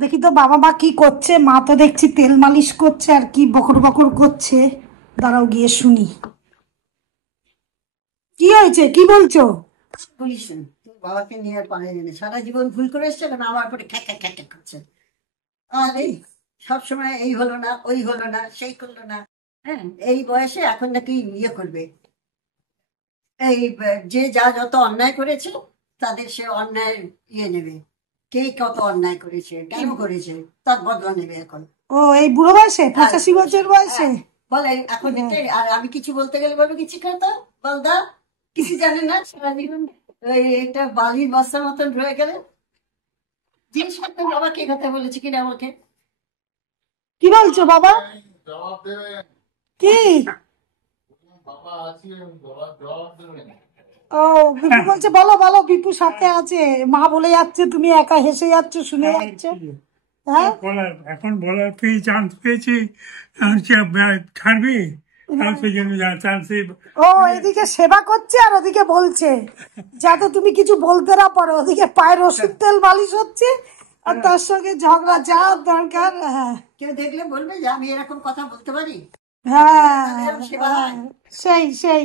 দেখি তো বাবা মা কি করছে। মা তো দেখছি তেল মালিশ করছে আর কি বকর বকর করছে। দাঁড়াও গিয়ে শুনি কি হয়েছে, কি বলছো। বলিস না, তোর বাবাকে নিয়ে আর পারে না, সারা জীবন ভুল করে এসছে, এখন আমার পরে খ্যাক খ্যাক খ্যাক খ্যাক করছে। আর এই সবসময় এই হলো না, ওই হলো না, সেই করলো না। হ্যাঁ, এই বয়সে এখন নাকি ইয়ে করবে। এই যে যা যত অন্যায় করেছে তাদের সে অন্যায় ইয়ে নেবে। কে কত অন্যায় করেছে, কেন করেছে, তার বদলা নেবে এখন। ও এই বুড়ো বয়সে, আর 85 বছর বয়সে। হ্যাঁ, বলে এখন এতে, আর আমি কিছু বলতে গেলে বলবো কিছু কথা বলদা, কিছু জানে না, সারা জীবন ওই একটা বালির বস্তার মতন রয়ে গেলে। জিজ্ঞেস করতাম বাবাকে এই কথা বলেছে কিনা আমাকে। কি বলছো বাবা, কি। ও বিপু বলছে বলো বলো, বিপু সাথে আছে। মা বলে যাচ্ছে, তুমি একা হেসে যাচ্ছ, শুনে যাচ্ছ। হ্যাঁ এখন বলার পেয়ে চান্স পেয়েছি, এখন কি ছাড়বি? সেই জন্য চান্স। ও এদিকে সেবা করছে আর ওদিকে বলছে যাতে তুমি কিছু বলতে না পারো। ওদিকে পায়ের ওষুধ তেল মালিশ হচ্ছে আর তার সঙ্গে ঝগড়া যা দরকার। হ্যাঁ কেউ দেখলে বলবে যে আমি এরকম কথা বলতে পারি। হ্যাঁ এরকম সেবা হয়। সেই সেই